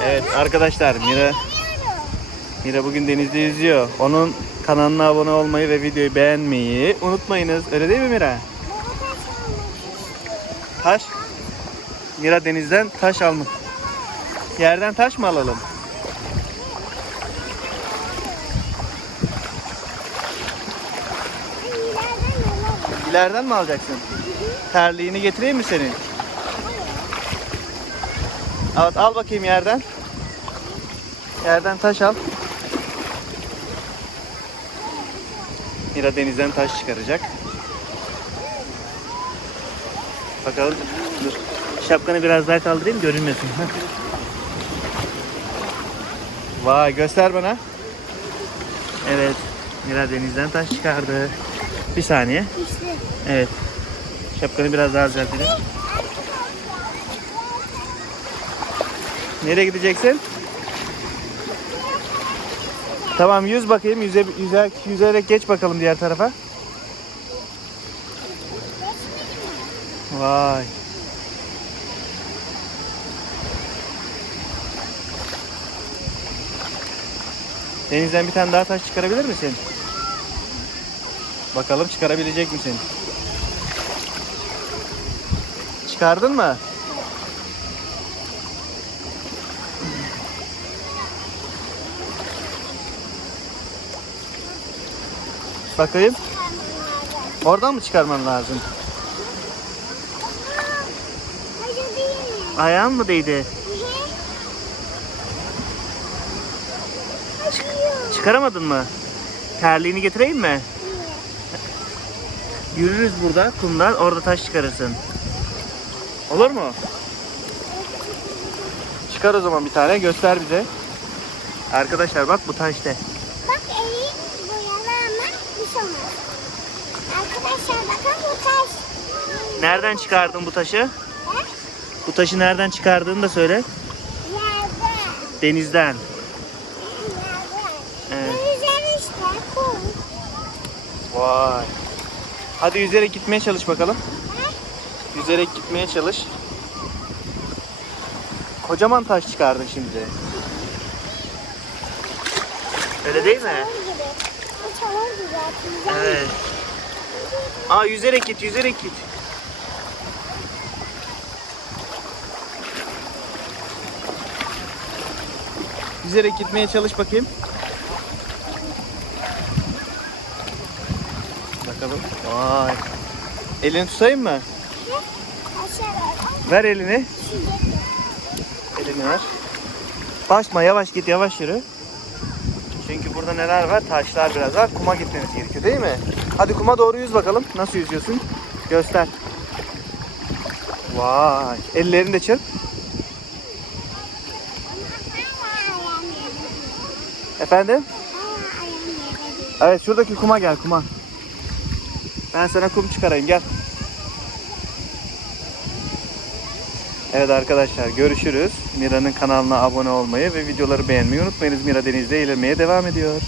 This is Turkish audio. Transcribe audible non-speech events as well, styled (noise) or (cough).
Evet arkadaşlar Mira Mira bugün denizde yüzüyor. Onun kanalına abone olmayı ve videoyu beğenmeyi unutmayınız. Öyle değil mi Mira? Taş. Mira denizden taş almış. Yerden taş mı alalım? İleriden mi alacaksın? Terliğini getireyim mi senin? Evet al bakayım yerden. Yerden taş al. Mira denizden taş çıkaracak. Bakalım. Dur. Şapkanı biraz daha kaldırayım görünmesin. (laughs) Vay göster bana. Evet. Mira denizden taş çıkardı. Bir saniye. İşte. Evet. Şapkanı biraz daha düzeltelim. Nereye gideceksin? Tamam yüz bakayım. Yüze, yüze, yüzerek geç bakalım diğer tarafa. Vay. Denizden bir tane daha taş çıkarabilir misin? Bakalım çıkarabilecek misin? Çıkardın mı? Bakayım. Oradan mı çıkarman lazım? Ayağın mı değdi? Acıyor. Çıkaramadın mı? Terliğini getireyim mi? Yürürüz burada kumdan orada taş çıkarırsın. Olur mu? Çıkar o zaman bir tane göster bize. Arkadaşlar bak bu taşta. Bak Arkadaşlar bakın bu taş. Nereden çıkardın bu taşı? Ha? Bu taşı nereden çıkardığını da söyle. Yerde. Denizden. Yerde. Evet. Denizler işte kum. Vay. Hadi yüzerek gitmeye çalış bakalım. Yüzerek gitmeye çalış. Kocaman taş çıkardın şimdi. Öyle değil mi? Çamur gibi. Bu çamur gibi atacağım. Evet. Aa yüzerek git, yüzerek git. Yüzerek gitmeye çalış bakayım. Bakalım. Vay. Elini tutayım mı? Ver. Elini. Elini ver. Basma yavaş git yavaş yürü. Çünkü burada neler var? Taşlar biraz var. Kuma gitmemiz gerekiyor değil mi? Hadi kuma doğru yüz bakalım. Nasıl yüzüyorsun? Göster. Vay. Ellerini de çırp. Efendim? Evet şuradaki kuma gel kuma. Ben sana kum çıkarayım gel. Evet arkadaşlar görüşürüz. Mira'nın kanalına abone olmayı ve videoları beğenmeyi unutmayınız. Mira denizde eğlenmeye devam ediyor.